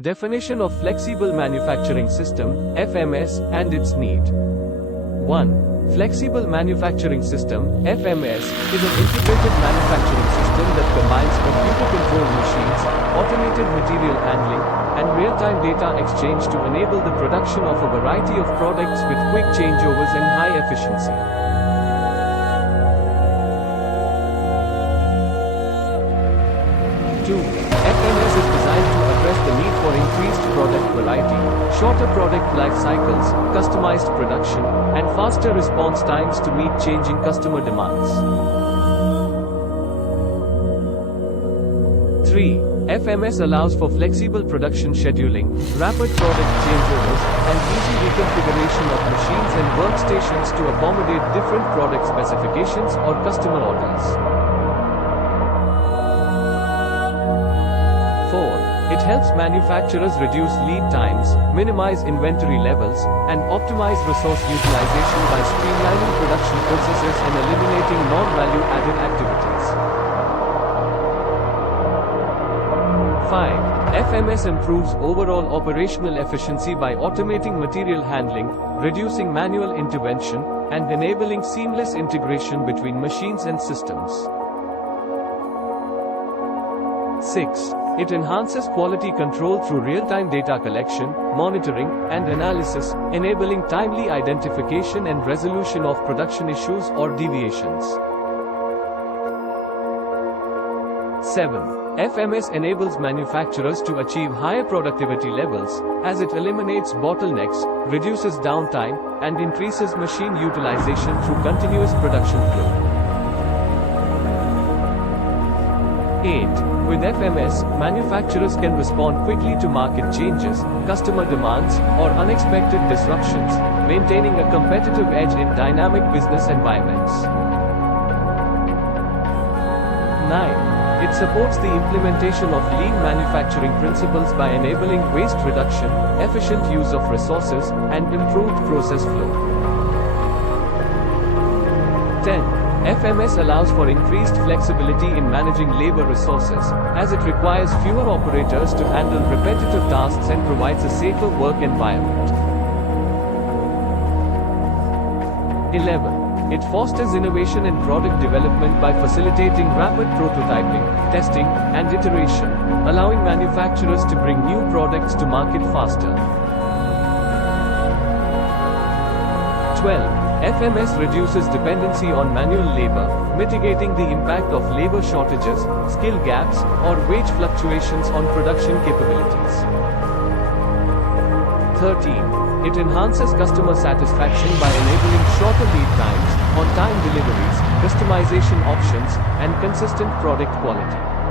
Definition of Flexible Manufacturing System (FMS) and its need. 1. Flexible Manufacturing System (FMS) is an integrated manufacturing system that combines computer-controlled machines, automated material handling, and real-time data exchange to enable the production of a variety of products with quick changeovers and high efficiency. 2. FMS is designed to address the need for increased product variety, shorter product life cycles, customized production, and faster response times to meet changing customer demands. 3. FMS allows for flexible production scheduling, rapid product changeovers, and easy reconfiguration of machines and workstations to accommodate different product specifications or customer orders. 4. It helps manufacturers reduce lead times, minimize inventory levels, and optimize resource utilization by streamlining production processes and eliminating non-value-added activities. 5. FMS improves overall operational efficiency by automating material handling, reducing manual intervention, and enabling seamless integration between machines and systems. 6. It enhances quality control through real-time data collection, monitoring, and analysis, enabling timely identification and resolution of production issues or deviations. 7. FMS enables manufacturers to achieve higher productivity levels, as it eliminates bottlenecks, reduces downtime, and increases machine utilization through continuous production flow. 8. With FMS, manufacturers can respond quickly to market changes, customer demands, or unexpected disruptions, maintaining a competitive edge in dynamic business environments. 9. It supports the implementation of lean manufacturing principles by enabling waste reduction, efficient use of resources, and improved process flow. 10. FMS allows for increased flexibility in managing labor resources, as it requires fewer operators to handle repetitive tasks and provides a safer work environment. 11. It fosters innovation and product development by facilitating rapid prototyping, testing, and iteration, allowing manufacturers to bring new products to market faster. 12. FMS reduces dependency on manual labor, mitigating the impact of labor shortages, skill gaps, or wage fluctuations on production capabilities. 13. It enhances customer satisfaction by enabling shorter lead times, on-time deliveries, customization options, and consistent product quality.